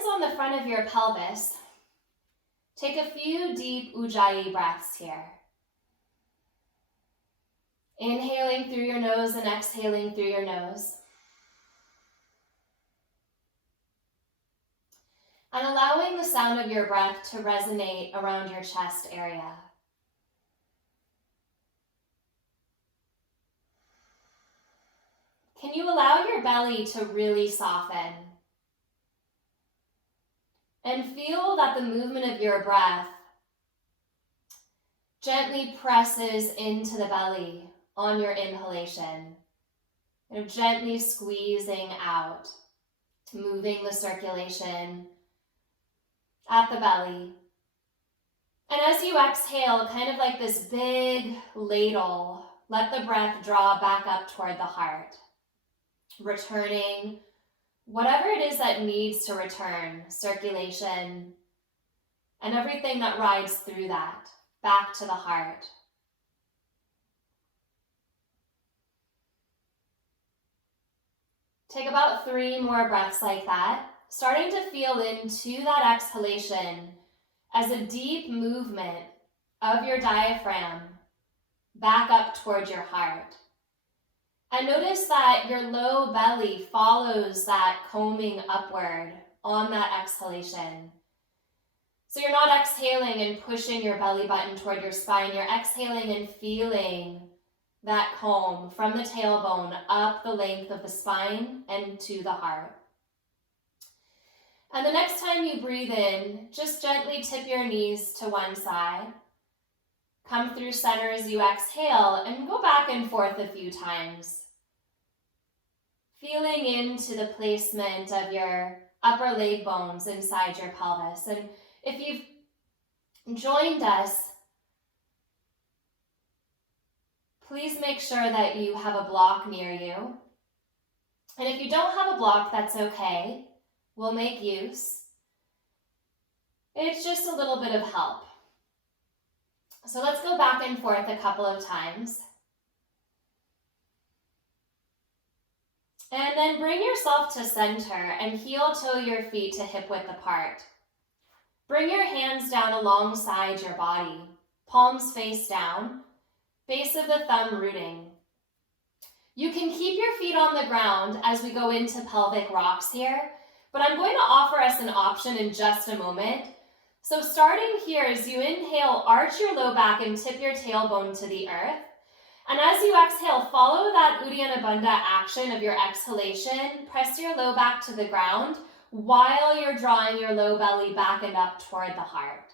hands on the front of your pelvis, take a few deep Ujjayi breaths here. Inhaling through your nose and exhaling through your nose. And allowing the sound of your breath to resonate around your chest area. Can you allow your belly to really soften? And feel that the movement of your breath gently presses into the belly on your inhalation. Gently squeezing out, moving the circulation at the belly. And as you exhale, kind of like this big ladle, let the breath draw back up toward the heart, returning whatever it is that needs to return, circulation, and everything that rides through that, back to the heart. Take about 3 more breaths like that, starting to feel into that exhalation as a deep movement of your diaphragm back up toward your heart. And notice that your low belly follows that combing upward on that exhalation. So you're not exhaling and pushing your belly button toward your spine. You're exhaling and feeling that comb from the tailbone up the length of the spine and to the heart. And the next time you breathe in, just gently tip your knees to one side. Come through center as you exhale and go back and forth a few times. Feeling into the placement of your upper leg bones inside your pelvis. And if you've joined us, please make sure that you have a block near you. And if you don't have a block, that's okay. We'll make use. It's just a little bit of help. So let's go back and forth a couple of times. And then bring yourself to center and heel-toe your feet to hip-width apart. Bring your hands down alongside your body, palms face down, base of the thumb rooting. You can keep your feet on the ground as we go into pelvic rocks here, but I'm going to offer us an option in just a moment. So starting here, as you inhale, arch your low back and tip your tailbone to the earth. And as you exhale, follow that Uddiyana Bandha action of your exhalation. Press your low back to the ground while you're drawing your low belly back and up toward the heart.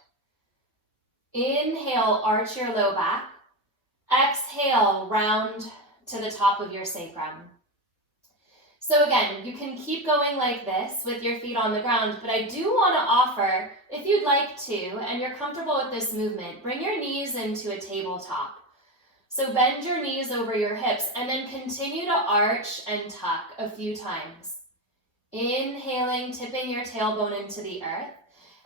Inhale, arch your low back. Exhale, round to the top of your sacrum. So again, you can keep going like this with your feet on the ground, but I do want to offer, if you'd like to, and you're comfortable with this movement, bring your knees into a tabletop. So bend your knees over your hips and then continue to arch and tuck a few times. Inhaling, tipping your tailbone into the earth,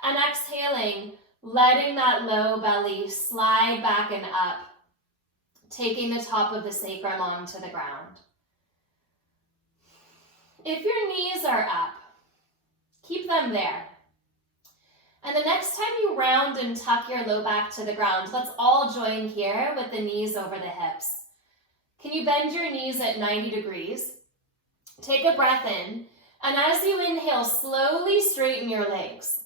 and exhaling, letting that low belly slide back and up, taking the top of the sacrum onto the ground. If your knees are up, keep them there. And the next time you round and tuck your low back to the ground, let's all join here with the knees over the hips. Can you bend your knees at 90 degrees? Take a breath in, and as you inhale, slowly straighten your legs.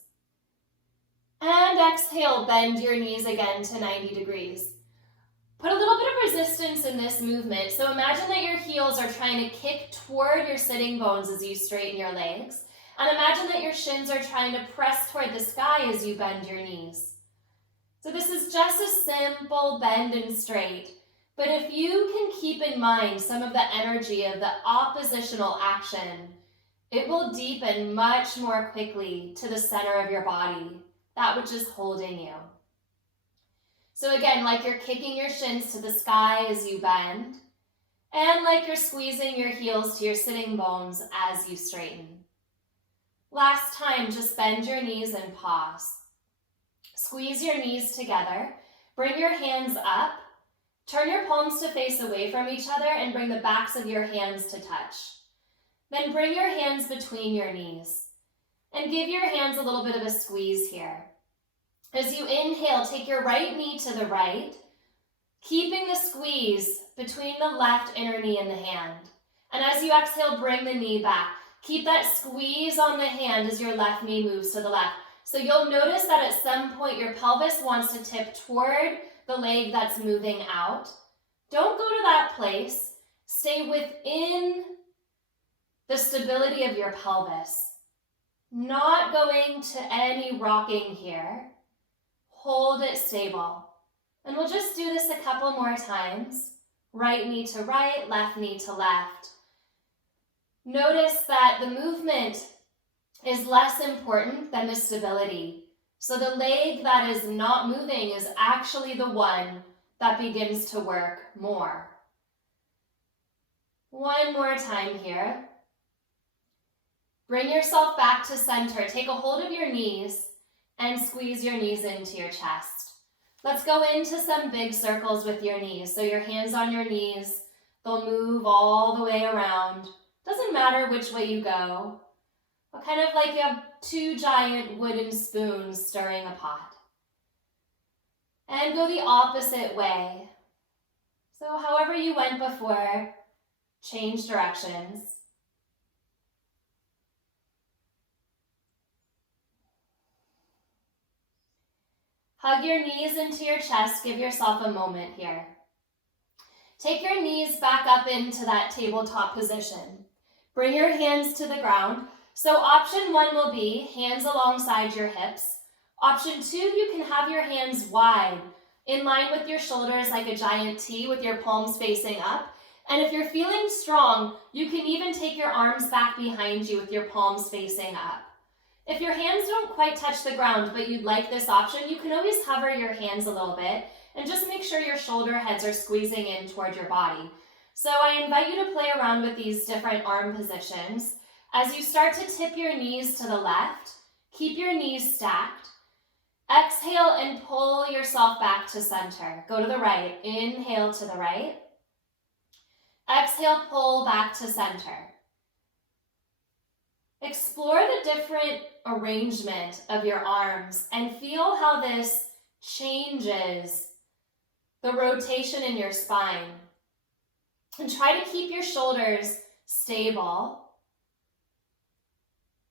And exhale, bend your knees again to 90 degrees. Put a little bit of resistance in this movement. So imagine that your heels are trying to kick toward your sitting bones as you straighten your legs. And imagine that your shins are trying to press toward the sky as you bend your knees. So this is just a simple bend and straight. But if you can keep in mind some of the energy of the oppositional action, it will deepen much more quickly to the center of your body, that which is holding you. So again, like you're kicking your shins to the sky as you bend, and like you're squeezing your heels to your sitting bones as you straighten. Last time, just bend your knees and pause. Squeeze your knees together, bring your hands up, turn your palms to face away from each other and bring the backs of your hands to touch. Then bring your hands between your knees. And give your hands a little bit of a squeeze here. As you inhale, take your right knee to the right, keeping the squeeze between the left inner knee and the hand. And as you exhale, bring the knee back. Keep that squeeze on the hand as your left knee moves to the left. So you'll notice that at some point your pelvis wants to tip toward the leg that's moving out. Don't go to that place. Stay within the stability of your pelvis. Not going to any rocking here. Hold it stable. And we'll just do this a couple more times. Right knee to right, left knee to left. Notice that the movement is less important than the stability. So the leg that is not moving is actually the one that begins to work more. One more time here. Bring yourself back to center. Take a hold of your knees and squeeze your knees into your chest. Let's go into some big circles with your knees. So your hands on your knees, they'll move all the way around. Doesn't matter which way you go. But kind of like you have two giant wooden spoons stirring a pot. And go the opposite way. So however you went before, change directions. Hug your knees into your chest. Give yourself a moment here. Take your knees back up into that tabletop position. Bring your hands to the ground. So option 1 will be hands alongside your hips. Option 2, you can have your hands wide, in line with your shoulders like a giant T with your palms facing up. And if you're feeling strong, you can even take your arms back behind you with your palms facing up. If your hands don't quite touch the ground, but you'd like this option, you can always hover your hands a little bit and just make sure your shoulder heads are squeezing in toward your body. So I invite you to play around with these different arm positions. As you start to tip your knees to the left, keep your knees stacked. Exhale and pull yourself back to center. Go to the right. Inhale to the right. Exhale, pull back to center. Explore the different arrangement of your arms and feel how this changes the rotation in your spine. And try to keep your shoulders stable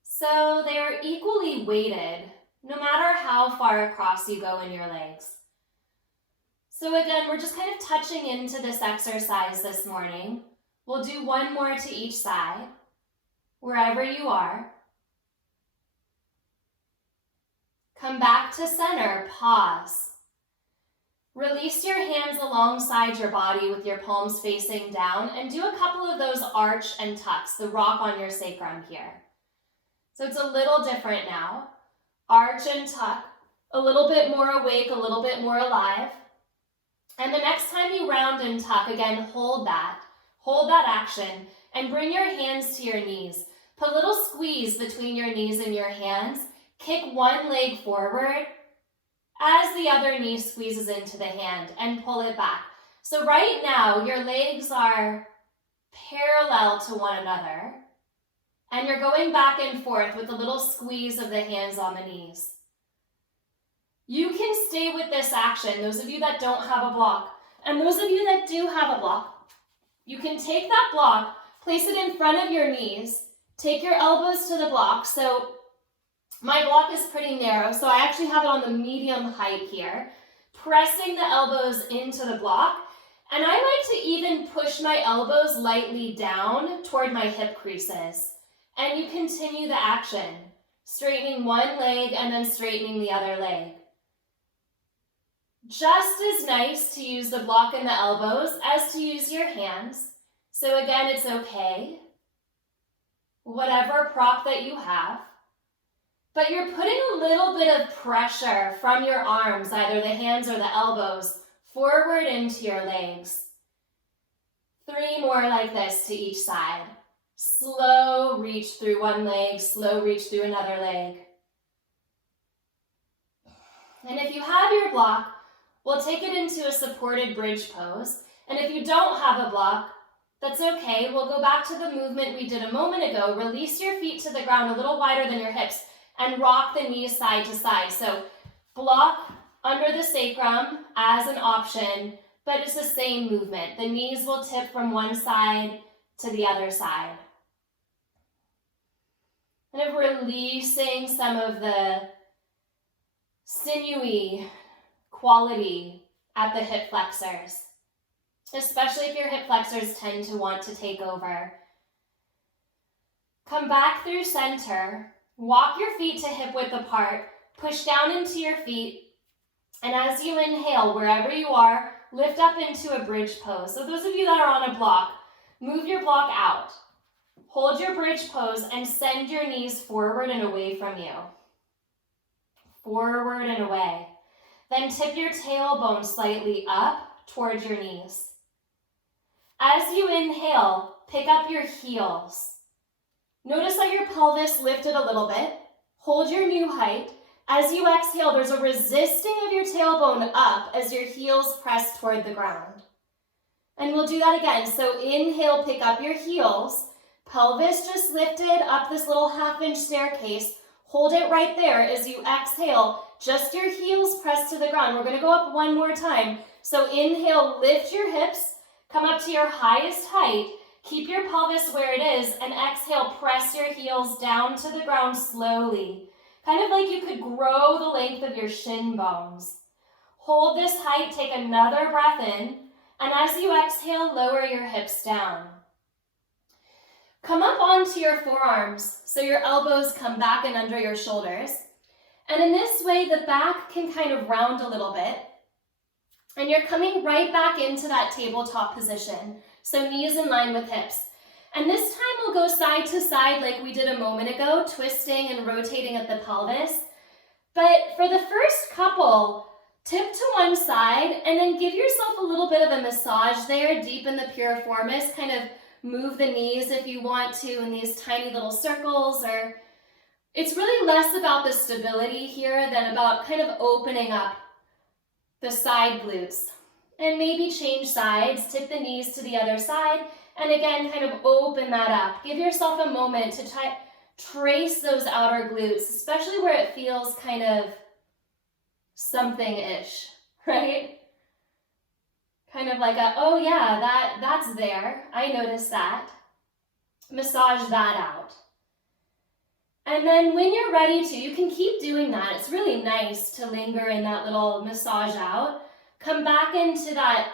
so they are equally weighted no matter how far across you go in your legs. So again, we're just kind of touching into this exercise this morning. We'll do one more to each side. Wherever you are. Come back to center, pause. Release your hands alongside your body with your palms facing down and do a couple of those arch and tucks, the rock on your sacrum here. So it's a little different now. Arch and tuck, a little bit more awake, a little bit more alive. And the next time you round and tuck, again, hold that action and bring your hands to your knees. Put a little squeeze between your knees and your hands. Kick one leg forward as the other knee squeezes into the hand and pull it back. So right now, your legs are parallel to one another and you're going back and forth with a little squeeze of the hands on the knees. You can stay with this action, those of you that don't have a block, and those of you that do have a block. You can take that block, place it in front of your knees, take your elbows to the block. So my block is pretty narrow, so I actually have it on the medium height here, pressing the elbows into the block. And I like to even push my elbows lightly down toward my hip creases. And you continue the action, straightening one leg and then straightening the other leg. Just as nice to use the block and the elbows as to use your hands. So again, it's okay. Whatever prop that you have. But you're putting a little bit of pressure from your arms, either the hands or the elbows, forward into your legs. 3 more like this to each side. Slow reach through one leg, slow reach through another leg. And if you have your block, we'll take it into a supported bridge pose. And if you don't have a block, that's okay. We'll go back to the movement we did a moment ago. Release your feet to the ground a little wider than your hips. and rock the knees side to side. So block under the sacrum as an option, but it's the same movement. The knees will tip from one side to the other side. Kind of releasing some of the sinewy quality at the hip flexors, especially if your hip flexors tend to want to take over. Come back through center, walk your feet to hip width apart, push down into your feet, and as you inhale, wherever you are, lift up into a bridge pose. So those of you that are on a block, move your block out. Hold your bridge pose and send your knees forward and away from you. Forward and away. Then tip your tailbone slightly up towards your knees. As you inhale, pick up your heels. Notice that your pelvis lifted a little bit. Hold your new height. As you exhale, there's a resisting of your tailbone up as your heels press toward the ground. And we'll do that again. So inhale, pick up your heels. Pelvis just lifted up this little half-inch staircase. Hold it right there as you exhale. Just your heels press to the ground. We're going to go up one more time. So inhale, lift your hips. Come up to your highest height. Keep your pelvis where it is. And exhale, press your heels down to the ground slowly. Kind of like you could grow the length of your shin bones. Hold this height. Take another breath in. And as you exhale, lower your hips down. Come up onto your forearms so your elbows come back and under your shoulders. And in this way, the back can kind of round a little bit. And you're coming right back into that tabletop position. So knees in line with hips. And this time we'll go side to side like we did a moment ago, twisting and rotating at the pelvis. But for the first couple, tip to one side and then give yourself a little bit of a massage there, deep in the piriformis, kind of move the knees if you want to in these tiny little circles, or it's really less about the stability here than about kind of opening up the side glutes. And maybe change sides, tip the knees to the other side, and again, kind of open that up. Give yourself a moment to trace those outer glutes, especially where it feels kind of something-ish, right? Kind of like a, oh yeah, that's there. I noticed that. Massage that out. And then when you're ready to, you can keep doing that. It's really nice to linger in that little massage out. Come back into that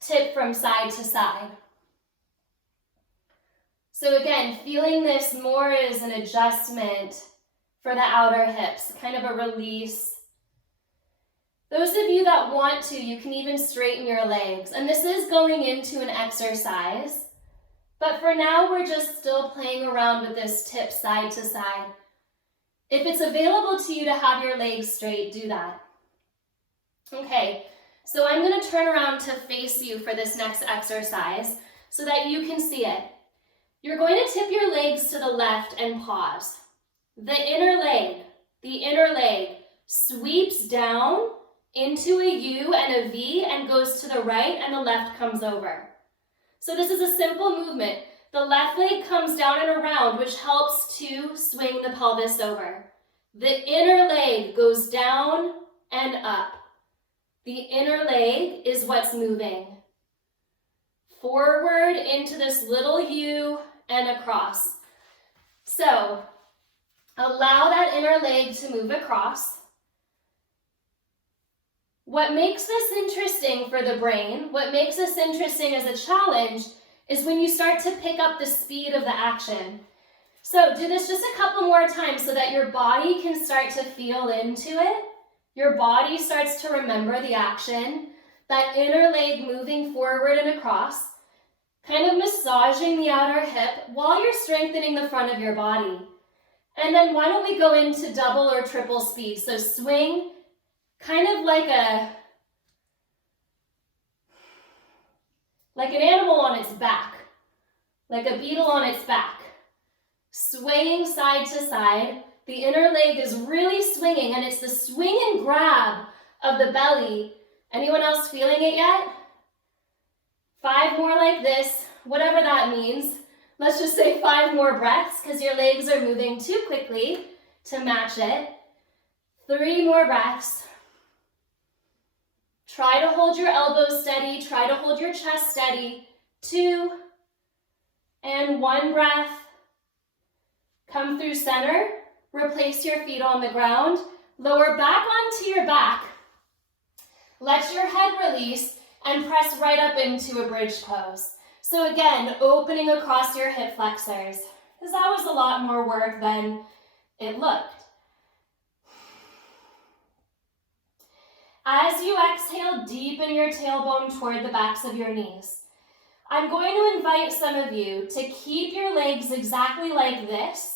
tip from side to side. So again, feeling this more as an adjustment for the outer hips, kind of a release. Those of you that want to, you can even straighten your legs. And this is going into an exercise. But for now, we're just still playing around with this tip side to side. If it's available to you to have your legs straight, do that. Okay, so I'm going to turn around to face you for this next exercise so that you can see it. You're going to tip your legs to the left and pause. The inner leg sweeps down into a U and a V and goes to the right, and the left comes over. So this is a simple movement. The left leg comes down and around, which helps to swing the pelvis over. The inner leg goes down and up. The inner leg is what's moving. Forward into this little U and across. So allow that inner leg to move across. What makes this interesting for the brain, what makes this interesting as a challenge, is when you start to pick up the speed of the action. So do this just a couple more times so that your body can start to feel into it. Your body starts to remember the action, that inner leg moving forward and across, kind of massaging the outer hip while you're strengthening the front of your body. And then why don't we go into double or triple speed? So swing, kind of like an animal on its back, like a beetle on its back, swaying side to side. The inner leg is really swinging, and it's the swing and grab of the belly. Anyone else feeling it yet? 5 more like this, whatever that means. Let's just say 5 more breaths because your legs are moving too quickly. to match it. 3 more breaths. Try to hold your elbows steady. Try to hold your chest steady. 2 and 1 breath. Come through center. Replace your feet on the ground. Lower back onto your back. Let your head release and press right up into a bridge pose. So again, opening across your hip flexors, because that was a lot more work than it looked. As you exhale, deepen your tailbone toward the backs of your knees. I'm going to invite some of you to keep your legs exactly like this.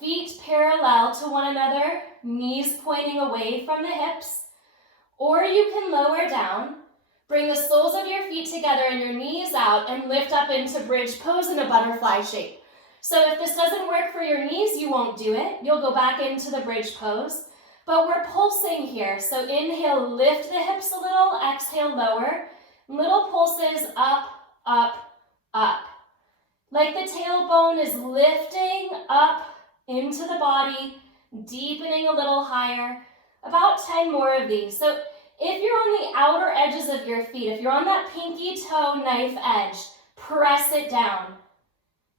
Feet parallel to one another, knees pointing away from the hips. Or you can lower down, bring the soles of your feet together and your knees out and lift up into bridge pose in a butterfly shape. So if this doesn't work for your knees, you won't do it. You'll go back into the bridge pose. But we're pulsing here. So inhale, lift the hips a little, exhale, lower. Little pulses up, up, up. Like the tailbone is lifting up into the body, deepening a little higher. About 10 more of these. So if you're on the outer edges of your feet, if you're on that pinky toe knife edge, press it down.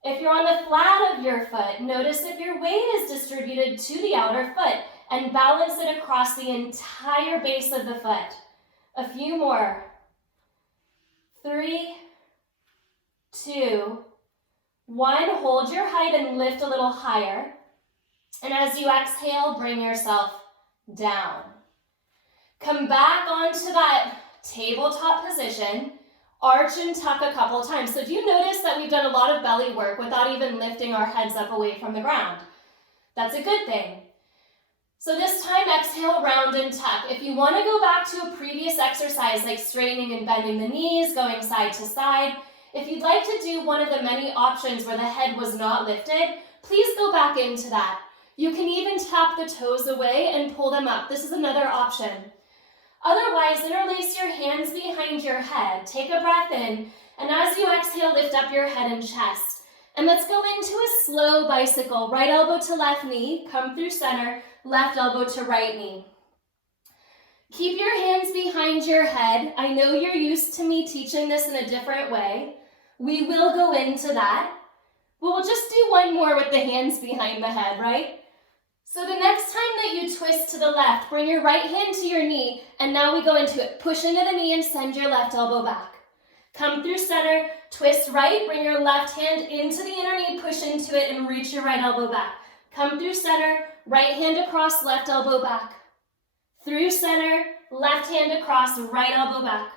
If you're on the flat of your foot, notice if your weight is distributed to the outer foot and balance it across the entire base of the foot. A few more. 3, 2, 1. Hold your height and lift a little higher. And as you exhale, bring yourself down. Come back onto that tabletop position. Arch and tuck a couple times. So do you notice that we've done a lot of belly work without even lifting our heads up away from the ground? That's a good thing. So this time, exhale, round and tuck. If you want to go back to a previous exercise like straightening and bending the knees, going side to side, if you'd like to do one of the many options where the head was not lifted, please go back into that. You can even tap the toes away and pull them up. This is another option. Otherwise, interlace your hands behind your head. Take a breath in, and as you exhale, lift up your head and chest. And let's go into a slow bicycle. Right elbow to left knee, come through center, left elbow to right knee. Keep your hands behind your head. I know you're used to me teaching this in a different way. We will go into that. But we'll just do one more with the hands behind the head, right? So the next time that you twist to the left, bring your right hand to your knee, and now we go into it. Push into the knee and send your left elbow back. Come through center, twist right, bring your left hand into the inner knee, push into it, and reach your right elbow back. Come through center, right hand across, left elbow back. Through center, left hand across, right elbow back.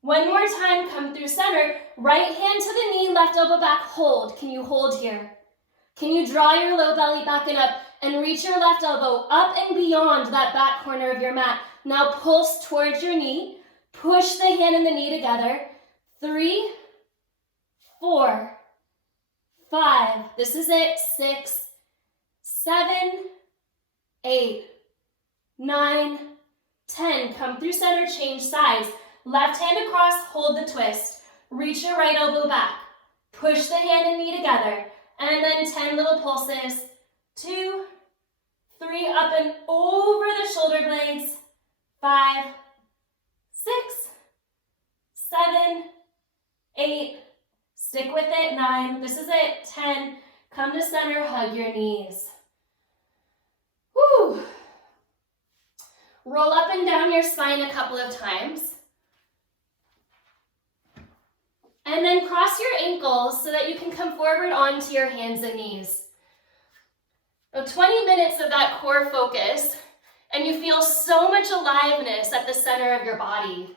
One more time, come through center, right hand to the knee, left elbow back, hold. Can you hold here? Can you draw your low belly back and up and reach your left elbow up and beyond that back corner of your mat? Now pulse towards your knee, push the hand and the knee together. 3, 4, 5, this is it, 6, 7, 8, 9, 10. Come through center, change sides. Left hand across, hold the twist. Reach your right elbow back. Push the hand and knee together. And then 10 little pulses. 2, 3, up and over the shoulder blades. 5, 6, 7, 8, stick with it, 9, this is it, 10, come to center, hug your knees. Woo! Roll up and down your spine a couple of times. And then cross your ankles so that you can come forward onto your hands and knees. Now 20 minutes of that core focus, and you feel so much aliveness at the center of your body.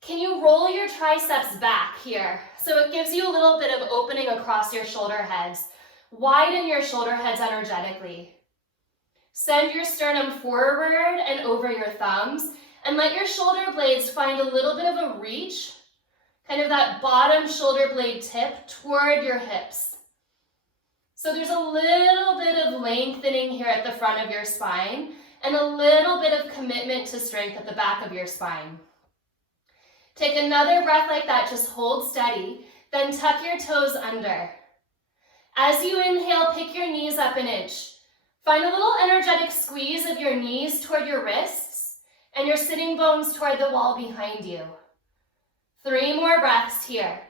Can you roll your triceps back here? So it gives you a little bit of opening across your shoulder heads. Widen your shoulder heads energetically. Send your sternum forward and over your thumbs, and let your shoulder blades find a little bit of a reach, kind of that bottom shoulder blade tip toward your hips. So there's a little bit of lengthening here at the front of your spine, and a little bit of commitment to strength at the back of your spine. Take another breath like that, just hold steady, then tuck your toes under. As you inhale, pick your knees up an inch. Find a little energetic squeeze of your knees toward your wrists and your sitting bones toward the wall behind you. 3 more breaths here.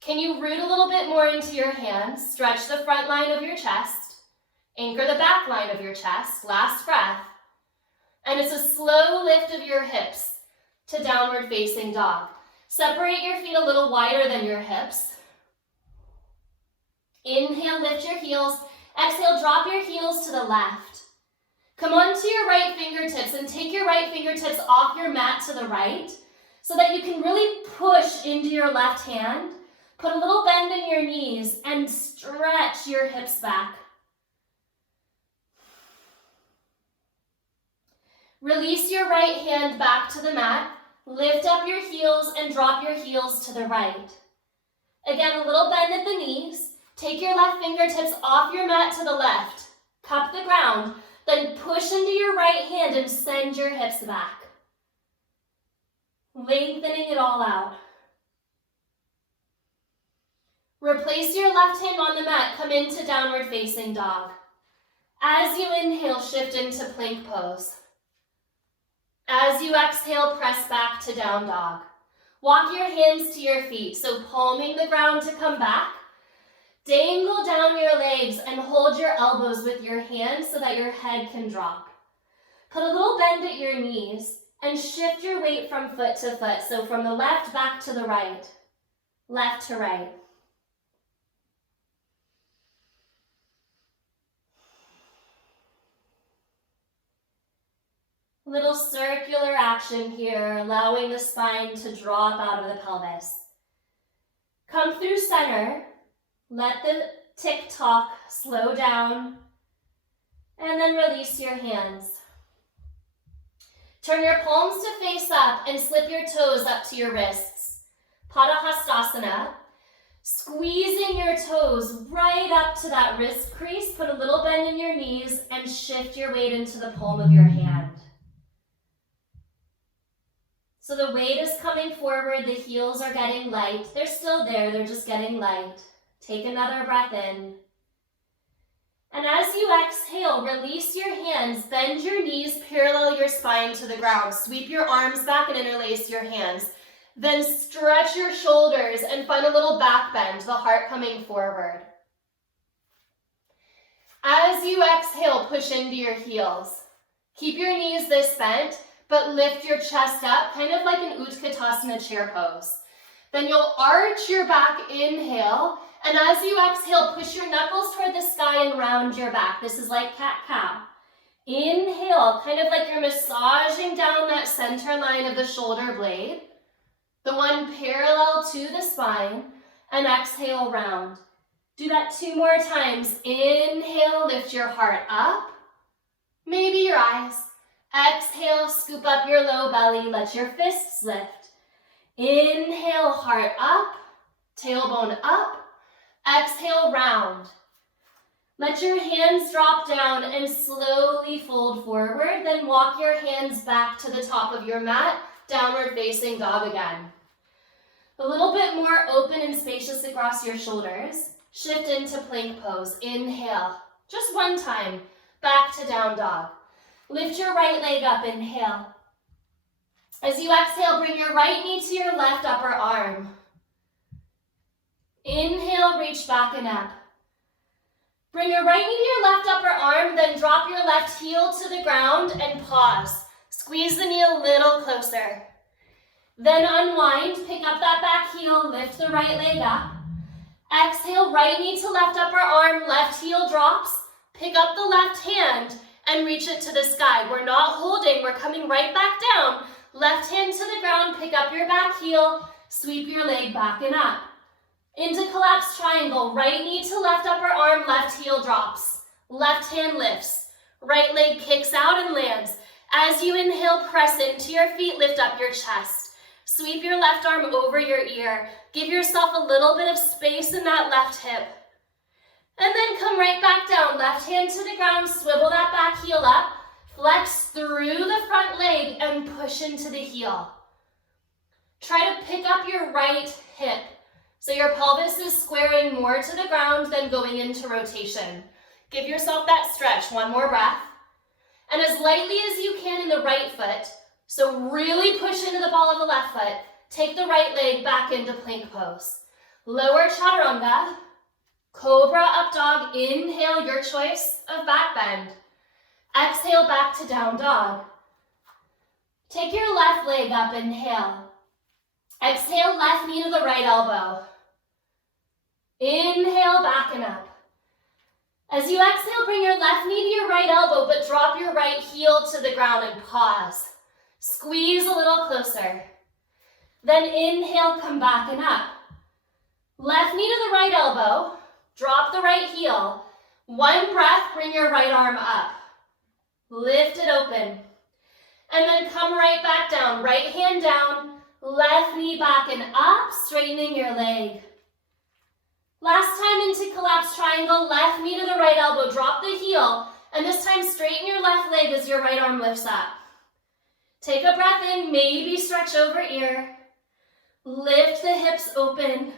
Can you root a little bit more into your hands? Stretch the front line of your chest. Anchor the back line of your chest. Last breath. And it's a slow lift of your hips to downward facing dog. Separate your feet a little wider than your hips. Inhale, lift your heels. Exhale, drop your heels to the left. Come onto your right fingertips and take your right fingertips off your mat to the right so that you can really push into your left hand. Put a little bend in your knees and stretch your hips back. Release your right hand back to the mat. Lift up your heels and drop your heels to the right. Again, a little bend at the knees. Take your left fingertips off your mat to the left. Cup the ground. Then push into your right hand and send your hips back. Lengthening it all out. Replace your left hand on the mat. Come into downward facing dog. As you inhale, shift into plank pose. As you exhale, press back to down dog. Walk your hands to your feet, so palming the ground to come back. Dangle down your legs and hold your elbows with your hands so that your head can drop. Put a little bend at your knees and shift your weight from foot to foot, so from the left back to the right, left to right. Little circular action here, allowing the spine to drop out of the pelvis. Come through center. Let the tick-tock slow down, and then release your hands. Turn your palms to face up and slip your toes up to your wrists. Padahastasana. Squeezing your toes right up to that wrist crease. Put a little bend in your knees and shift your weight into the palm of your hand. So the weight is coming forward, the heels are getting light. They're still there, they're just getting light. Take another breath in. And as you exhale, release your hands, bend your knees, parallel your spine to the ground. Sweep your arms back and interlace your hands. Then stretch your shoulders and find a little back bend, the heart coming forward. As you exhale, push into your heels. Keep your knees this bent, but lift your chest up, kind of like an Utkatasana chair pose. Then you'll arch your back, inhale, and as you exhale, push your knuckles toward the sky and round your back. This is like cat-cow. Inhale, kind of like you're massaging down that center line of the shoulder blade, the one parallel to the spine, and exhale, round. Do that 2 more times. Inhale, lift your heart up, maybe your eyes. Exhale, scoop up your low belly, let your fists lift. Inhale, heart up, tailbone up. Exhale, round. Let your hands drop down and slowly fold forward, then walk your hands back to the top of your mat, downward facing dog again. A little bit more open and spacious across your shoulders. Shift into plank pose. Inhale, just 1 time, back to down dog. Lift your right leg up, inhale. As you exhale, bring your right knee to your left upper arm. Inhale, reach back and up. Bring your right knee to your left upper arm, then drop your left heel to the ground and pause. Squeeze the knee a little closer. Then unwind, pick up that back heel, lift the right leg up. Exhale, right knee to left upper arm, left heel drops. Pick up the left hand and reach it to the sky. We're not holding, we're coming right back down. Left hand to the ground, pick up your back heel, sweep your leg back and up. Into collapsed triangle, right knee to left upper arm, left heel drops. Left hand lifts, right leg kicks out and lands. As you inhale, press into your feet, lift up your chest. Sweep your left arm over your ear. Give yourself a little bit of space in that left hip. And then come right back down, left hand to the ground, swivel that back heel up, flex through the front leg and push into the heel. Try to pick up your right hip. So your pelvis is squaring more to the ground than going into rotation. Give yourself that stretch. One more breath. And as lightly as you can in the right foot, so really push into the ball of the left foot, take the right leg back into plank pose. Lower chaturanga, cobra up dog, inhale your choice of back bend. Exhale back to down dog. Take your left leg up, inhale. Exhale, left knee to the right elbow. Inhale, back and up. As you exhale, bring your left knee to your right elbow, but drop your right heel to the ground and pause. Squeeze a little closer. Then inhale, come back and up. Left knee to the right elbow, drop the right heel. One breath, bring your right arm up. Lift it open. And then come right back down. Right hand down, left knee back and up, straightening your leg. Last time into collapsed triangle, left knee to the right elbow, drop the heel, and this time straighten your left leg as your right arm lifts up. Take a breath in, maybe stretch over ear. Lift the hips open.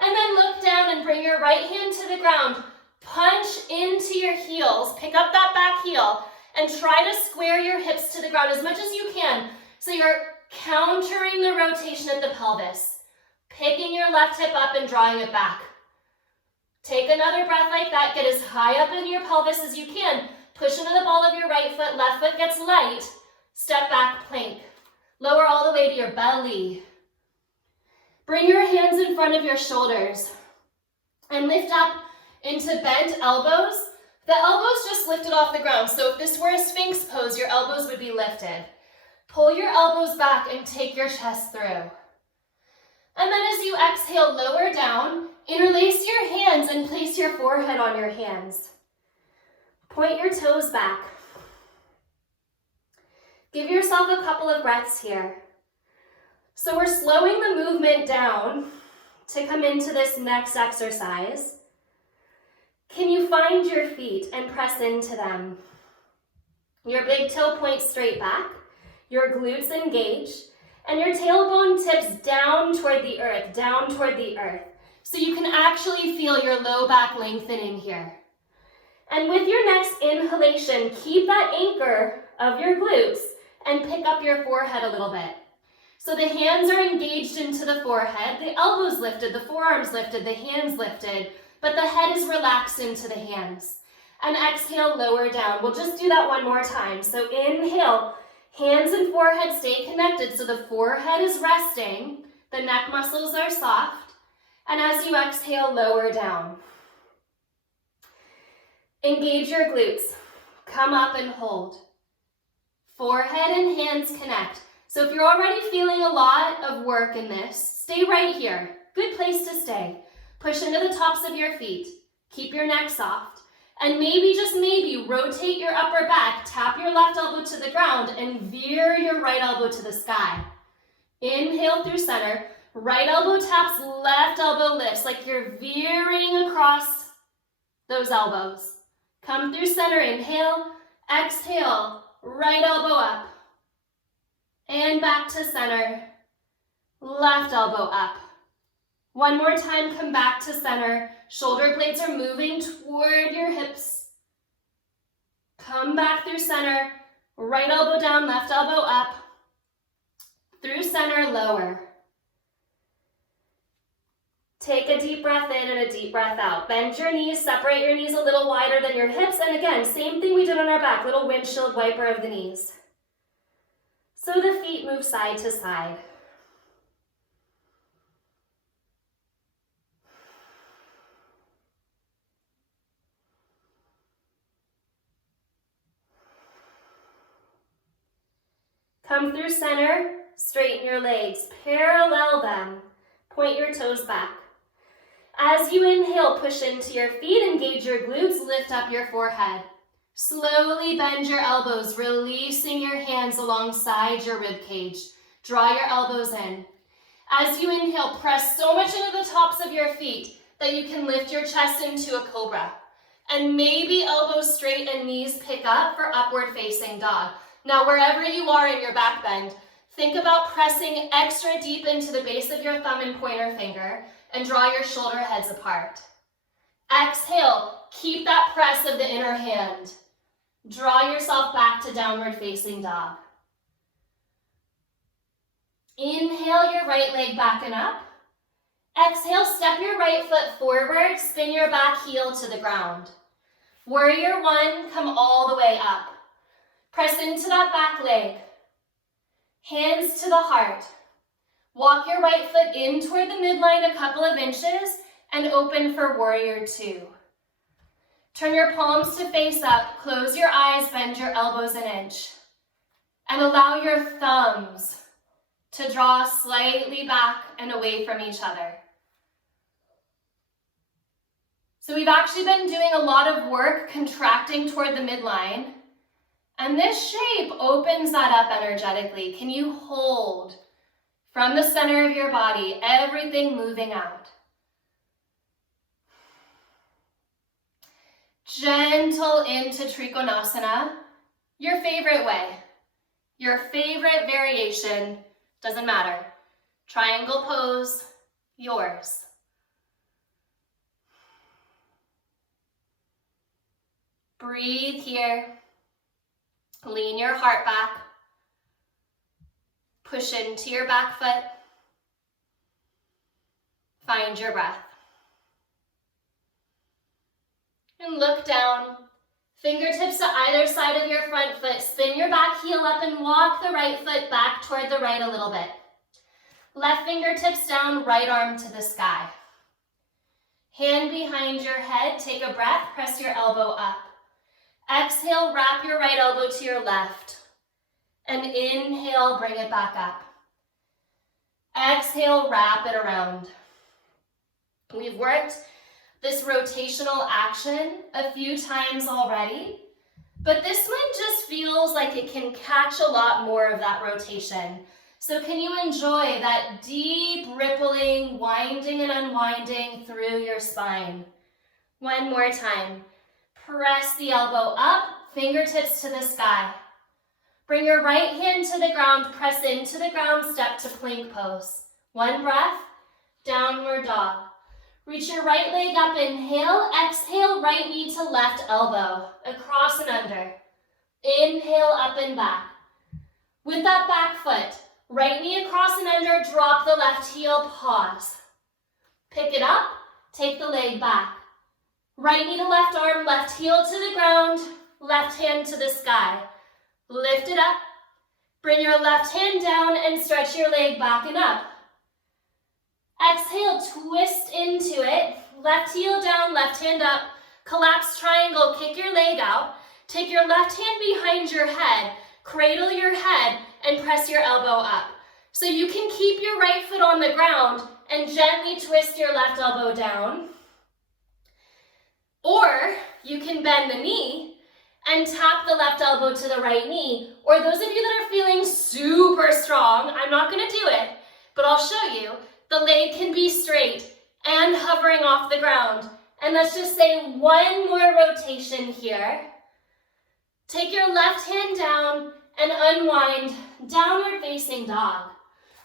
And then look down and bring your right hand to the ground. Punch into your heels, pick up that back heel, and try to square your hips to the ground as much as you can. So you're countering the rotation at the pelvis. Picking your left hip up and drawing it back. Take another breath like that. Get as high up in your pelvis as you can. Push into the ball of your right foot. Left foot gets light. Step back, plank. Lower all the way to your belly. Bring your hands in front of your shoulders. And lift up into bent elbows. The elbows just lifted off the ground. So if this were a Sphinx pose, your elbows would be lifted. Pull your elbows back and take your chest through. And then as you exhale, lower down, interlace your hands and place your forehead on your hands. Point your toes back. Give yourself a couple of breaths here. So we're slowing the movement down to come into this next exercise. Can you find your feet and press into them? Your big toe points straight back, your glutes engage, and your tailbone tips down toward the earth, so you can actually feel your low back lengthening here. And with your next inhalation, keep that anchor of your glutes and pick up your forehead a little bit. So the hands are engaged into the forehead, the elbows lifted, the forearms lifted, the hands lifted, but the head is relaxed into the hands. And exhale, lower down. We'll just do that one more time. So inhale. Hands and forehead stay connected so the forehead is resting, the neck muscles are soft, and as you exhale, lower down. Engage your glutes. Come up and hold. Forehead and hands connect. So if you're already feeling a lot of work in this, stay right here. Good place to stay. Push into the tops of your feet. Keep your neck soft. And maybe, just maybe, rotate your upper back, tap your left elbow to the ground, and veer your right elbow to the sky. Inhale through center, right elbow taps, left elbow lifts, like you're veering across those elbows. Come through center, inhale, exhale, right elbow up, and back to center, left elbow up. One more time, come back to center. Shoulder blades are moving toward your hips. Come back through center. Right elbow down, left elbow up. Through center, lower. Take a deep breath in and a deep breath out. Bend your knees, separate your knees a little wider than your hips. And again, same thing we did on our back, little windshield wiper of the knees. So the feet move side to side. Come through center, straighten your legs, parallel them, point your toes back. As you inhale, push into your feet, engage your glutes, lift up your forehead. Slowly bend your elbows, releasing your hands alongside your rib cage. Draw your elbows in. As you inhale, press so much into the tops of your feet that you can lift your chest into a cobra. And maybe elbows straight and knees pick up for upward facing dog. Now, wherever you are in your back bend, think about pressing extra deep into the base of your thumb and pointer finger and draw your shoulder heads apart. Exhale, keep that press of the inner hand. Draw yourself back to downward facing dog. Inhale your right leg back and up. Exhale, step your right foot forward, spin your back heel to the ground. Warrior one, come all the way up. Press into that back leg. Hands to the heart. Walk your right foot in toward the midline a couple of inches and open for warrior two. Turn your palms to face up, close your eyes, bend your elbows an inch. And allow your thumbs to draw slightly back and away from each other. So we've actually been doing a lot of work contracting toward the midline, and this shape opens that up energetically. Can you hold from the center of your body, everything moving out? Gentle into Trikonasana, your favorite way, your favorite variation, doesn't matter. Triangle pose, yours. Breathe here. Lean your heart back. Push into your back foot. Find your breath. And look down. Fingertips to either side of your front foot. Spin your back heel up and walk the right foot back toward the right a little bit. Left fingertips down, right arm to the sky. Hand behind your head. Take a breath. Press your elbow up. Exhale, wrap your right elbow to your left. And inhale, bring it back up. Exhale, wrap it around. We've worked this rotational action a few times already, but this one just feels like it can catch a lot more of that rotation. So can you enjoy that deep rippling, winding and unwinding through your spine? One more time. Press the elbow up, fingertips to the sky. Bring your right hand to the ground, press into the ground, step to plank pose. One breath, downward dog. Reach your right leg up, inhale, exhale, right knee to left elbow, across and under. Inhale, up and back. With that back foot, right knee across and under, drop the left heel, pause. Pick it up, take the leg back. Right knee to left arm, left heel to the ground, left hand to the sky. Lift it up, bring your left hand down and stretch your leg back and up. Exhale, twist into it, left heel down, left hand up, collapse triangle, kick your leg out, take your left hand behind your head, cradle your head, and press your elbow up. So you can keep your right foot on the ground and gently twist your left elbow down. Or you can bend the knee and tap the left elbow to the right knee. Or those of you that are feeling super strong, I'm not going to do it, but I'll show you. The leg can be straight and hovering off the ground. And let's just say one more rotation here. Take your left hand down and unwind, downward facing dog.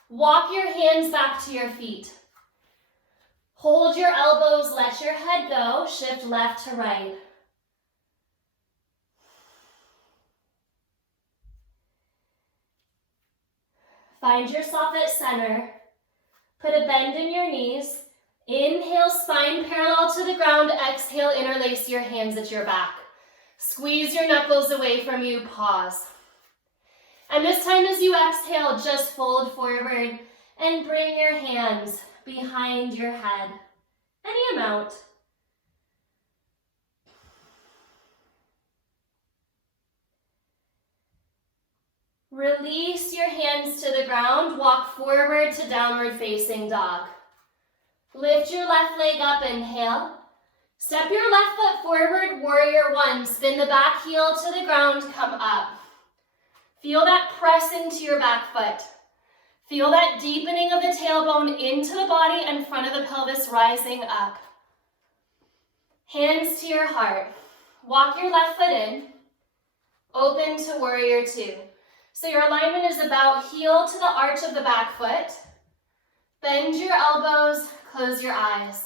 Walk your hands back to your feet. Hold your elbows, let your head go, shift left to right. Find yourself at center. Put a bend in your knees. Inhale, spine parallel to the ground. Exhale, interlace your hands at your back. Squeeze your knuckles away from you, pause. And this time as you exhale, just fold forward and bring your hands behind your head, any amount. Release your hands to the ground, walk forward to downward facing dog. Lift your left leg up, inhale. Step your left foot forward, warrior one. Spin the back heel to the ground, come up. Feel that press into your back foot. Feel that deepening of the tailbone into the body and front of the pelvis rising up. Hands to your heart. Walk your left foot in. Open to warrior two. So your alignment is about heel to the arch of the back foot. Bend your elbows, close your eyes.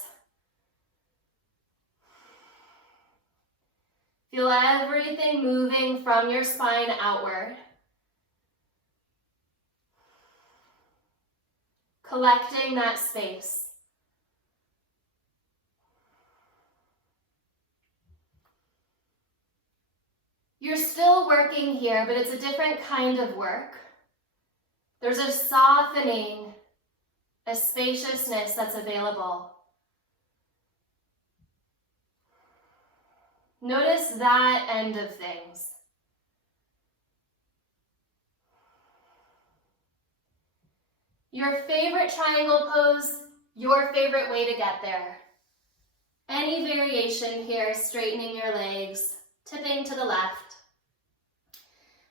Feel everything moving from your spine outward. Collecting that space. You're still working here, but it's a different kind of work. There's a softening, a spaciousness that's available. Notice that end of things. Your favorite triangle pose, your favorite way to get there. Any variation here, straightening your legs, tipping to the left.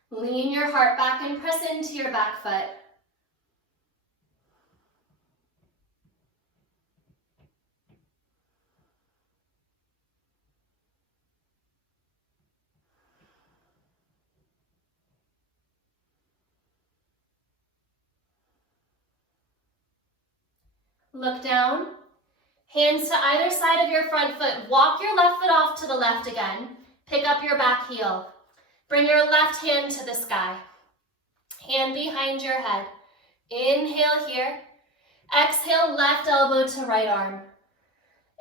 Lean your heart back and press into your back foot. Look down, hands to either side of your front foot. Walk your left foot off to the left again. Pick up your back heel. Bring your left hand to the sky. Hand behind your head. Inhale here. Exhale, left elbow to right arm.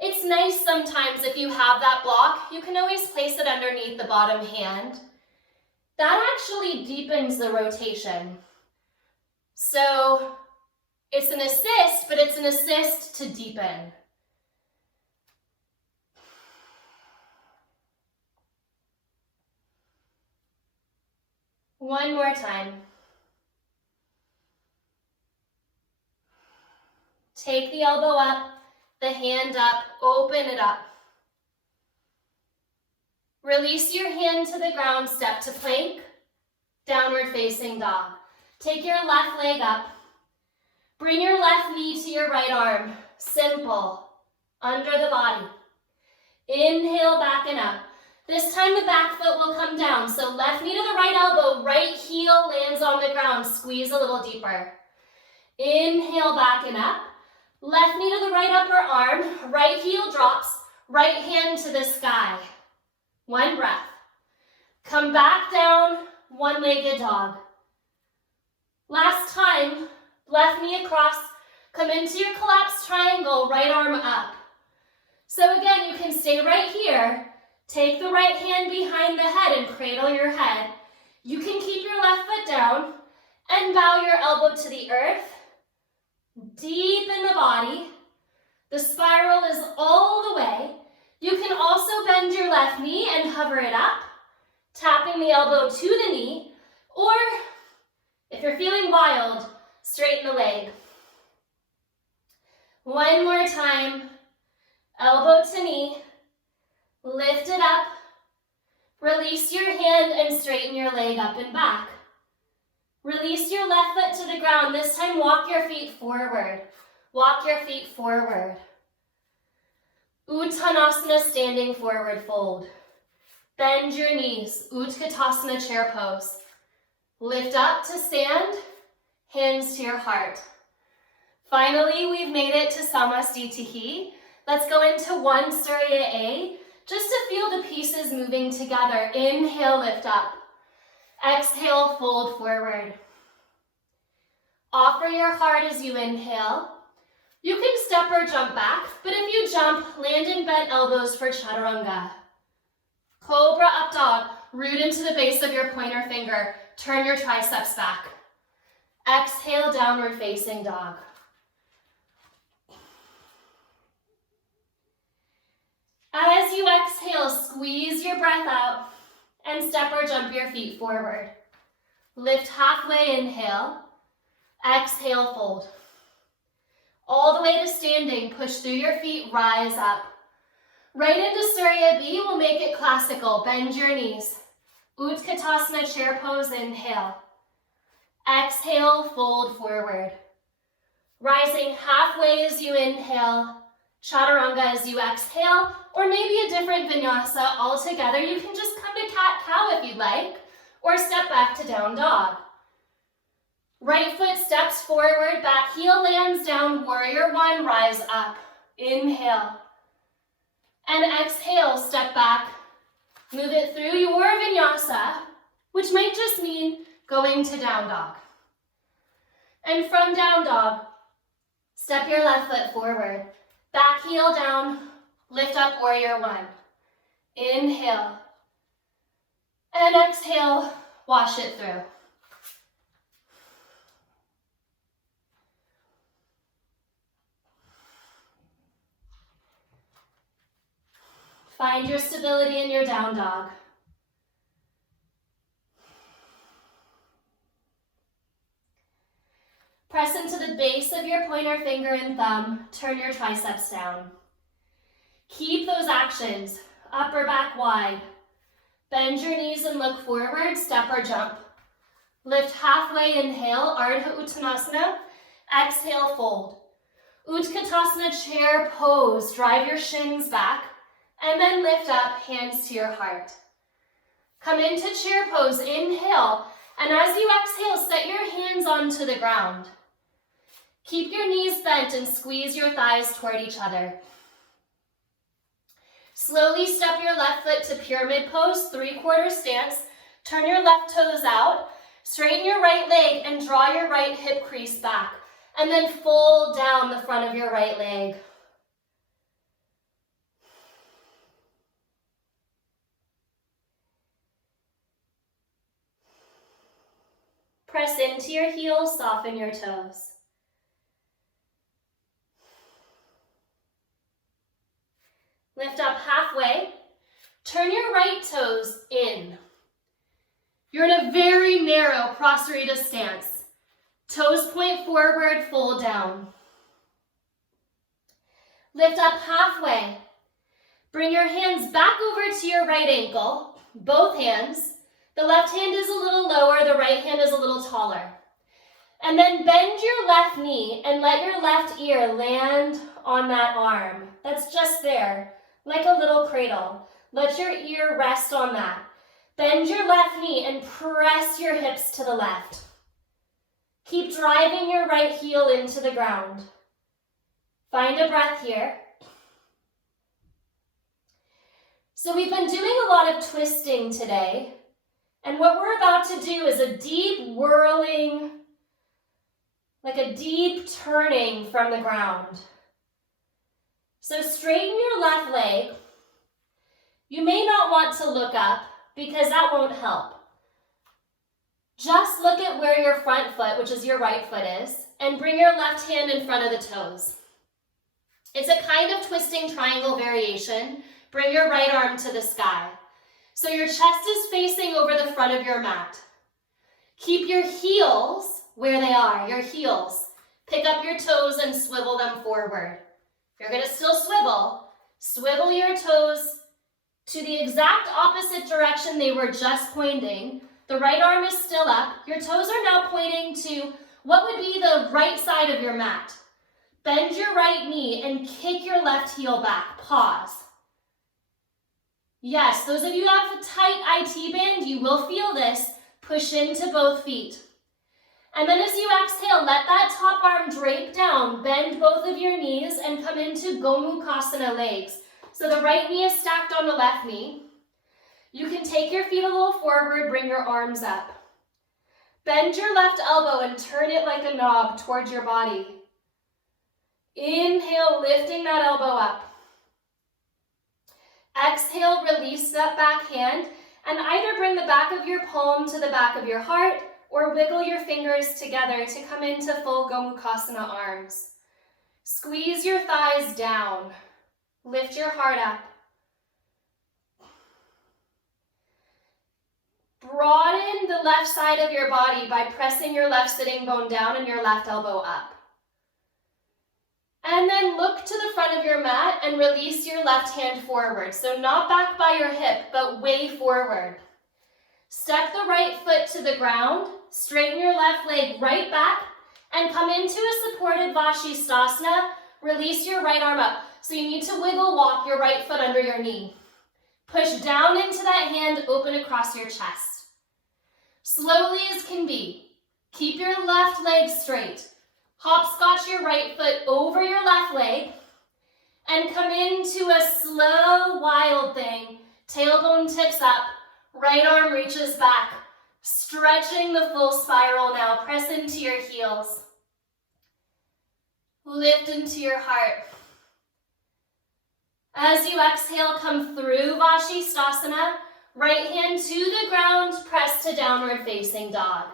It's nice sometimes if you have that block, you can always place it underneath the bottom hand. That actually deepens the rotation. So it's an assist, but it's an assist to deepen. One more time. Take the elbow up, the hand up, open it up. Release your hand to the ground, step to plank, downward facing dog. Take your left leg up. Bring your left knee to your right arm. Simple, under the body. Inhale, back and up. This time the back foot will come down. So left knee to the right elbow, right heel lands on the ground. Squeeze a little deeper. Inhale, back and up. Left knee to the right upper arm, right heel drops, right hand to the sky. One breath. Come back down, one-legged dog. Last time, left knee across, come into your collapsed triangle, right arm up. So again, you can stay right here. Take the right hand behind the head and cradle your head. You can keep your left foot down and bow your elbow to the earth. Deep in the body. The spiral is all the way. You can also bend your left knee and hover it up, tapping the elbow to the knee, or if you're feeling wild, straighten the leg. One more time. Elbow to knee. Lift it up. Release your hand and straighten your leg up and back. Release your left foot to the ground. This time, walk your feet forward. Walk your feet forward. Uttanasana, standing forward fold. Bend your knees. Utkatasana, chair pose. Lift up to stand, hands to your heart. Finally, we've made it to Samastitihi. Let's go into one Surya A, just to feel the pieces moving together. Inhale, lift up. Exhale, fold forward. Offer your heart as you inhale. You can step or jump back, but if you jump, land in bent elbows for chaturanga. Cobra up dog, root into the base of your pointer finger. Turn your triceps back. Exhale, downward facing dog. As you exhale, squeeze your breath out and step or jump your feet forward. Lift halfway, inhale. Exhale, fold. All the way to standing, push through your feet, rise up. Right into Surya B, we'll make it classical. Bend your knees. Utkatasana, chair pose, inhale. Exhale, fold forward. Rising halfway as you inhale. Chaturanga as you exhale, or maybe a different vinyasa altogether. You can just come to cat-cow if you'd like, or step back to down dog. Right foot steps forward, back heel lands down, warrior one, rise up. Inhale. And exhale, step back. Move it through your vinyasa, which might just mean going to down dog. And from down dog, step your left foot forward. Back heel down, lift up warrior one. Inhale. And exhale, wash it through. Find your stability in your down dog. Press into the base of your pointer finger and thumb. Turn your triceps down. Keep those actions. Upper back wide. Bend your knees and look forward, step or jump. Lift halfway, inhale, Ardha Uttanasana. Exhale, fold. Utkatasana, chair pose. Drive your shins back. And then lift up, hands to your heart. Come into chair pose, inhale. And as you exhale, set your hands onto the ground. Keep your knees bent and squeeze your thighs toward each other. Slowly step your left foot to pyramid pose, 3/4 stance. Turn your left toes out. Straighten your right leg and draw your right hip crease back. And then fold down the front of your right leg. Press into your heels, soften your toes. Lift up halfway. Turn your right toes in. You're in a very narrow Prasarita stance. Toes point forward, fold down. Lift up halfway. Bring your hands back over to your right ankle, both hands. The left hand is a little lower, the right hand is a little taller. And then bend your left knee and let your left ear land on that arm. That's just there, like a little cradle. Let your ear rest on that. Bend your left knee and press your hips to the left. Keep driving your right heel into the ground. Find a breath here. So we've been doing a lot of twisting today. And what we're about to do is a deep whirling, like a deep turning from the ground. So straighten your left leg. You may not want to look up because that won't help. Just look at where your front foot, which is your right foot, is, and bring your left hand in front of the toes. It's a kind of twisting triangle variation. Bring your right arm to the sky. So your chest is facing over the front of your mat. Keep your heels where they are, your heels. Pick up your toes and swivel them forward. You're going to still swivel your toes to the exact opposite direction they were just pointing. The right arm is still up. Your toes are now pointing to what would be the right side of your mat. Bend your right knee and kick your left heel back. Pause. Yes, those of you who have a tight IT band, you will feel this. Push into both feet. And then as you exhale, let that top arm drape down. Bend both of your knees and come into Gomukhasana legs. So the right knee is stacked on the left knee. You can take your feet a little forward, bring your arms up. Bend your left elbow and turn it like a knob towards your body. Inhale, lifting that elbow up. Exhale, release that back hand, and either bring the back of your palm to the back of your heart or wiggle your fingers together to come into full Gomukhasana arms. Squeeze your thighs down. Lift your heart up. Broaden the left side of your body by pressing your left sitting bone down and your left elbow up. And then look to the front of your mat and release your left hand forward. So not back by your hip, but way forward. Step the right foot to the ground, straighten your left leg right back, and come into a supported Vashisthasana. Release your right arm up. So you need to wiggle walk your right foot under your knee. Push down into that hand, open across your chest. Slowly as can be. Keep your left leg straight. Hopscotch your right foot over your left leg and come into a slow wild thing. Tailbone tips up, right arm reaches back, stretching the full spiral now. Press into your heels. Lift into your heart. As you exhale, come through Vashisthasana. Right hand to the ground, press to downward facing dog.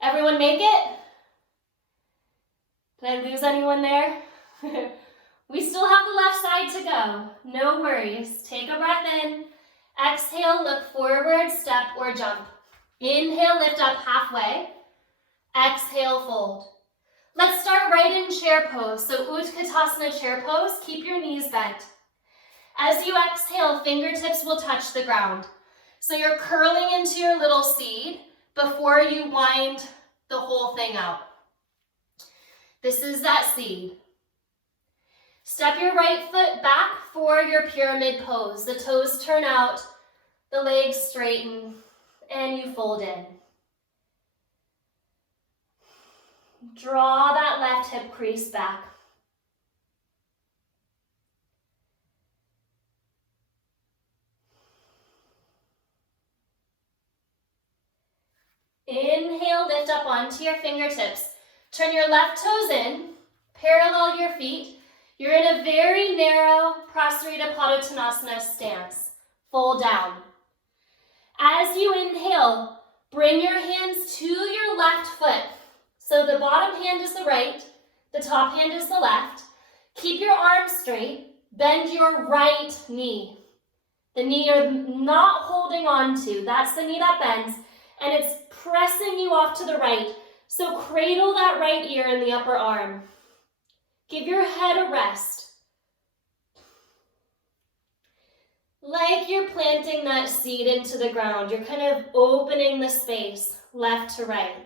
Everyone make it? Did I lose anyone there? We still have the left side to go. No worries. Take a breath in. Exhale, look forward, step or jump. Inhale, lift up halfway. Exhale, fold. Let's start right in chair pose. So Utkatasana chair pose, keep your knees bent. As you exhale, fingertips will touch the ground. So you're curling into your little seed before you wind the whole thing out. This is that seed. Step your right foot back for your pyramid pose. The toes turn out, the legs straighten, and you fold in. Draw that left hip crease back. Inhale, lift up onto your fingertips. Turn your left toes in, parallel your feet. You're in a very narrow Prasarita Padottanasana stance. Fold down. As you inhale, bring your hands to your left foot. So the bottom hand is the right, the top hand is the left. Keep your arms straight. Bend your right knee. The knee you're not holding on to. That's the knee that bends, and it's pressing you off to the right. So cradle that right ear in the upper arm. Give your head a rest. Like you're planting that seed into the ground, you're kind of opening the space left to right.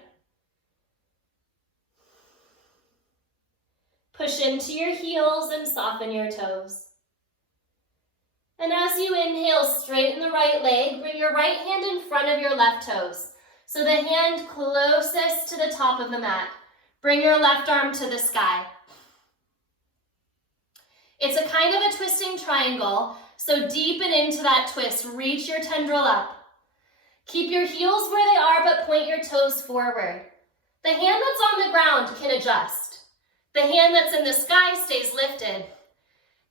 Push into your heels and soften your toes. And as you inhale, straighten the right leg. Bring your right hand in front of your left toes. So the hand closest to the top of the mat. Bring your left arm to the sky. It's a kind of a twisting triangle, so deepen into that twist. Reach your tendril up. Keep your heels where they are, but point your toes forward. The hand that's on the ground can adjust. The hand that's in the sky stays lifted.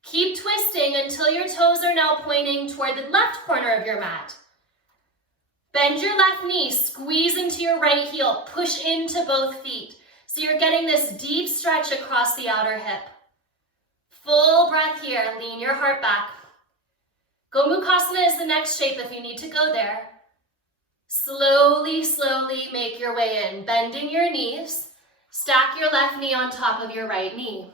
Keep twisting until your toes are now pointing toward the left corner of your mat. Bend your left knee, squeeze into your right heel, push into both feet. So you're getting this deep stretch across the outer hip. Full breath here, lean your heart back. Gomukhasana is the next shape if you need to go there. Slowly, slowly make your way in, bending your knees. Stack your left knee on top of your right knee.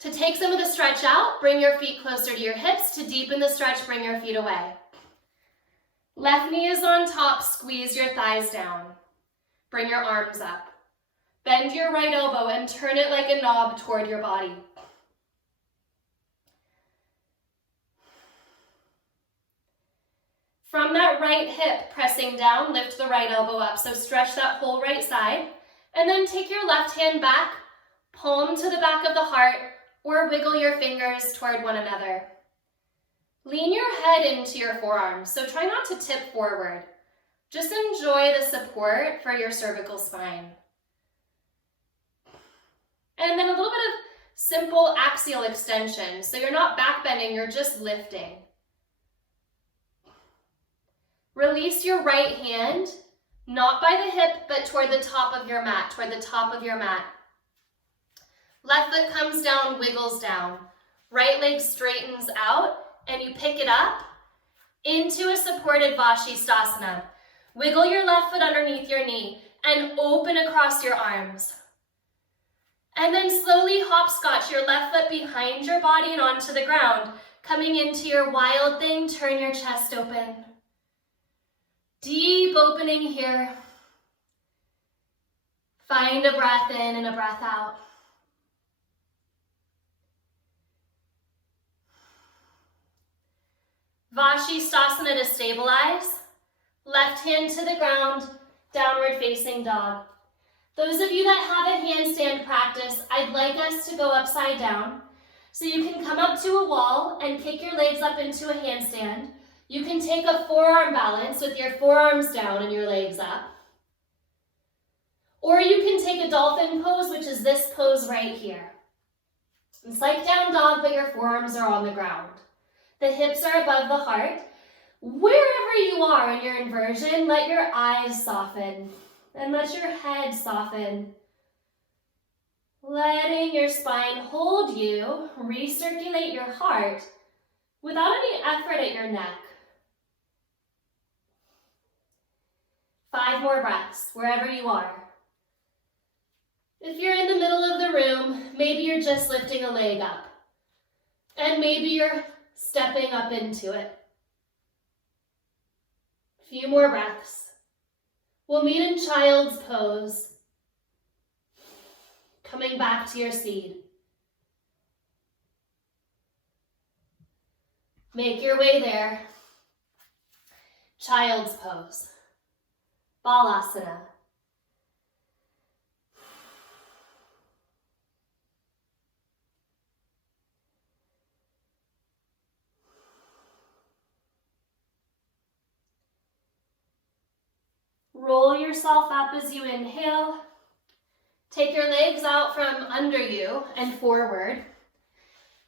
To take some of the stretch out, bring your feet closer to your hips. To deepen the stretch, bring your feet away. Left knee is on top, squeeze your thighs down. Bring your arms up. Bend your right elbow and turn it like a knob toward your body. From that right hip, pressing down, lift the right elbow up. So stretch that whole right side. And then take your left hand back, palm to the back of the heart, or wiggle your fingers toward one another. Lean your head into your forearms, so try not to tip forward. Just enjoy the support for your cervical spine. And then a little bit of simple axial extension. So you're not back bending, you're just lifting. Release your right hand, not by the hip, but toward the top of your mat, Left foot comes down, wiggles down. Right leg straightens out, and you pick it up into a supported Vashisthasana. Wiggle your left foot underneath your knee and open across your arms. And then slowly hopscotch your left foot behind your body and onto the ground. Coming into your wild thing, turn your chest open. Deep opening here. Find a breath in and a breath out. Vashisthasana to stabilize. Left hand to the ground, downward facing dog. Those of you that have a handstand practice, I'd like us to go upside down. So you can come up to a wall and kick your legs up into a handstand. You can take a forearm balance with your forearms down and your legs up. Or you can take a dolphin pose, which is this pose right here. It's like down dog, but your forearms are on the ground. The hips are above the heart. Wherever you are in your inversion, let your eyes soften and let your head soften. Letting your spine hold you, recirculate your heart without any effort at your neck. 5 more breaths, wherever you are. If you're in the middle of the room, maybe you're just lifting a leg up. And maybe you're stepping up into it. A few more breaths. We'll meet in child's pose. Coming back to your seat. Make your way there. Child's pose. Balasana. Roll yourself up as you inhale. Take your legs out from under you and forward.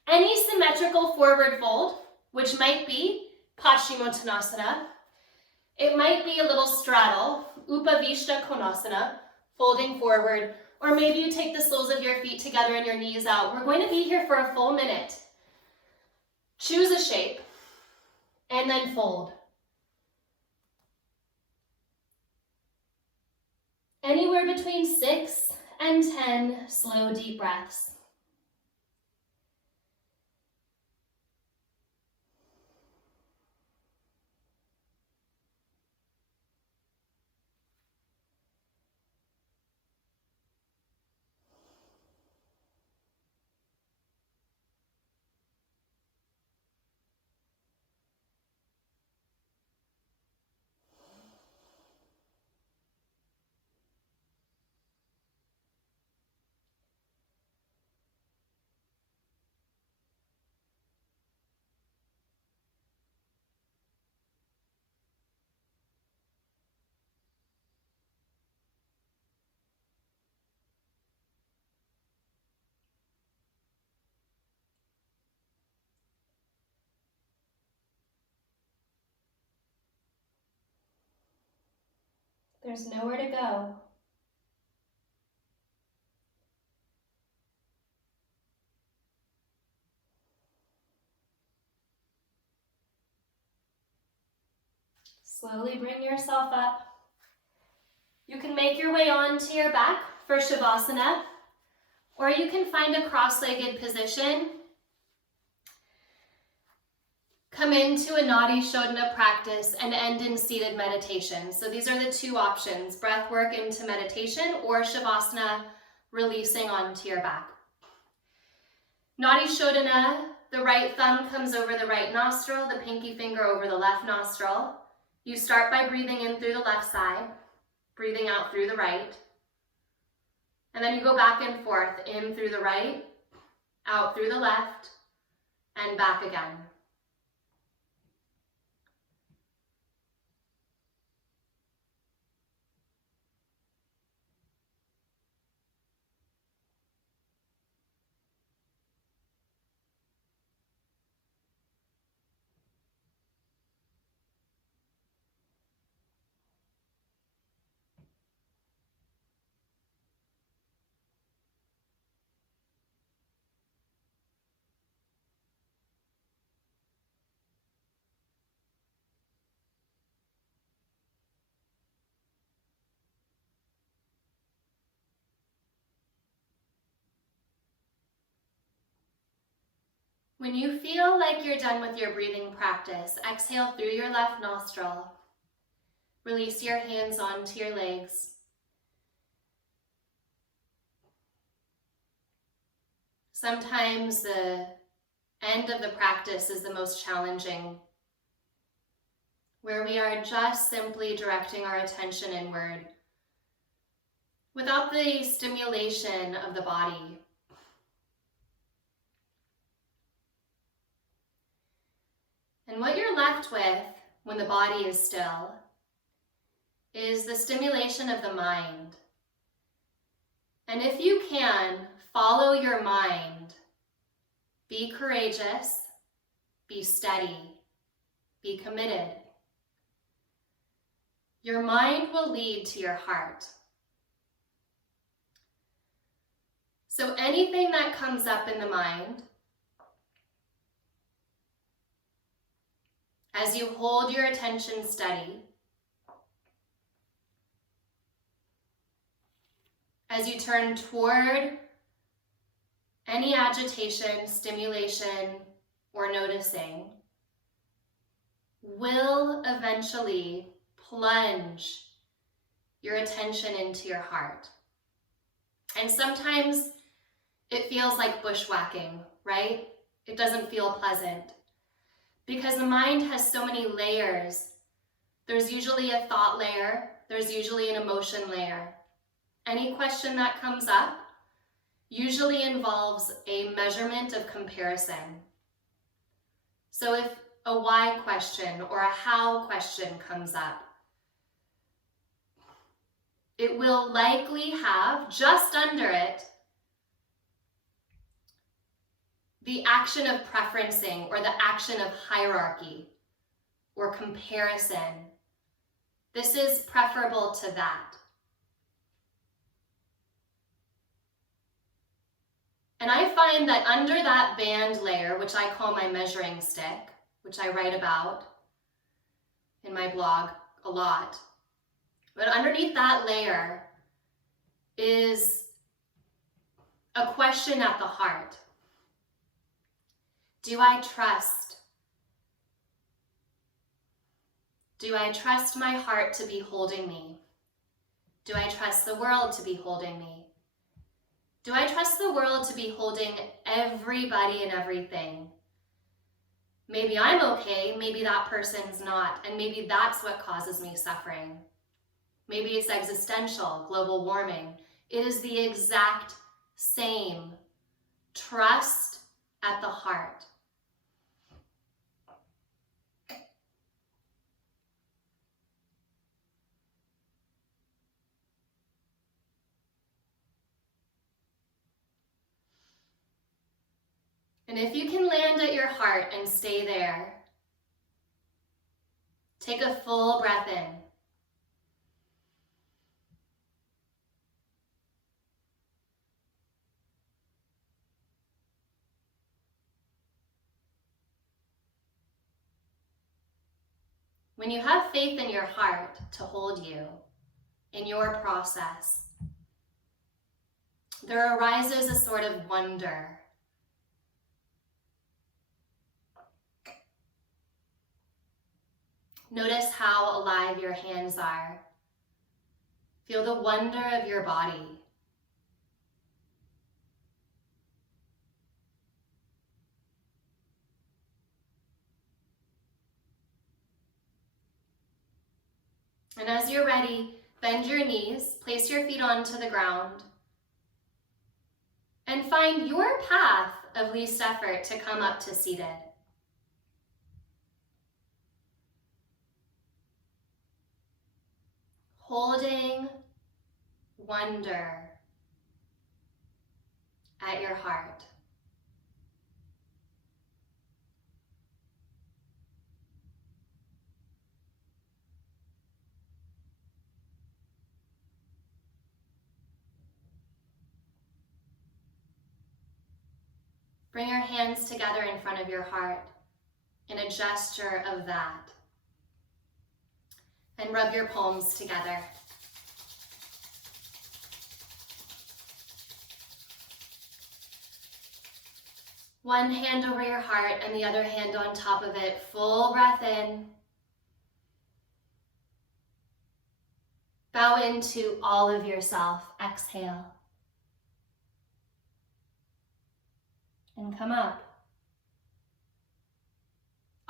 Any symmetrical forward fold, which might be Paschimottanasana. It might be a little straddle, Upavishta Konasana, folding forward. Or maybe you take the soles of your feet together and your knees out. We're going to be here for a full minute. Choose a shape and then fold. Anywhere between 6 and 10 slow, deep breaths. There's nowhere to go. Slowly bring yourself up. You can make your way onto your back for Shavasana, or you can find a cross-legged position. Come into a Nadi Shodhana practice and end in seated meditation. So these are the 2 options, breath work into meditation or Shavasana, releasing onto your back. Nadi Shodhana, the right thumb comes over the right nostril, the pinky finger over the left nostril. You start by breathing in through the left side, breathing out through the right. And then you go back and forth, in through the right, out through the left, and back again. When you feel like you're done with your breathing practice, exhale through your left nostril. Release your hands onto your legs. Sometimes the end of the practice is the most challenging where we are just simply directing our attention inward without the stimulation of the body. And what you're left with when the body is still is the stimulation of the mind. And if you can, follow your mind. Be courageous, be steady, be committed. Your mind will lead to your heart. So anything that comes up in the mind, as you hold your attention steady, as you turn toward any agitation, stimulation, or noticing, will eventually plunge your attention into your heart. And sometimes it feels like bushwhacking, right? It doesn't feel pleasant because the mind has so many layers. There's usually a thought layer, there's usually an emotion layer. Any question that comes up usually involves a measurement of comparison. So if a why question or a how question comes up, it will likely have just under it the action of preferencing or the action of hierarchy or comparison. This is preferable to that. And I find that under that band layer, which I call my measuring stick, which I write about in my blog a lot, but underneath that layer is a question at the heart. Do I trust? Do I trust my heart to be holding me? Do I trust the world to be holding me? Do I trust the world to be holding everybody and everything? Maybe I'm okay, maybe that person's not, and maybe that's what causes me suffering. Maybe it's existential, global warming. It is the exact same. Trust at the heart. And if you can land at your heart and stay there, take a full breath in. When you have faith in your heart to hold you in your process, there arises a sort of wonder. Notice how alive your hands are. Feel the wonder of your body. And as you're ready, bend your knees, place your feet onto the ground, and find your path of least effort to come up to seated. Holding wonder at your heart. Bring your hands together in front of your heart in a gesture of that. And rub your palms together. One hand over your heart and the other hand on top of it. Full breath in. Bow into all of yourself. Exhale. And come up.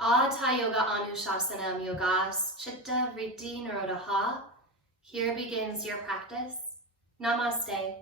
Hatha Yoga Anushasanam Yogas Chitta Vritti Nirodha. Here begins your practice. Namaste.